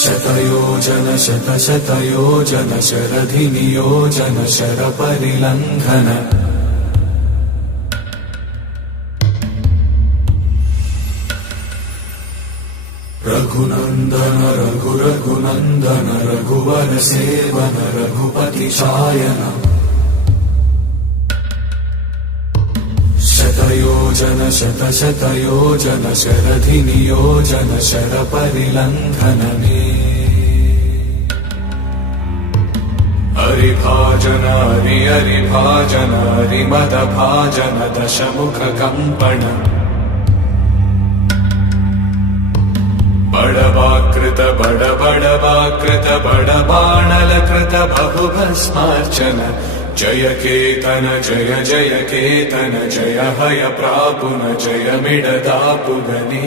शतयोजन शतशतयोजन शरधिनियोजन शरपरिलङ्घन रघुनन्दन रघुरघुनन्दन रघुवर seven Raghupati Shayan शतयोजन शतशतयोजन शरधिनियोजन शरपरिलङ्घन हरिभाजन हरिभाजन हरिमदभाजन दशमुख कंपन बड़वाकृत बड़वाकृत बड़बाणलकृत बहुभस्मार्चन जय केतन जय केतन जय हय प्रापुन जय मिडदापुगनी।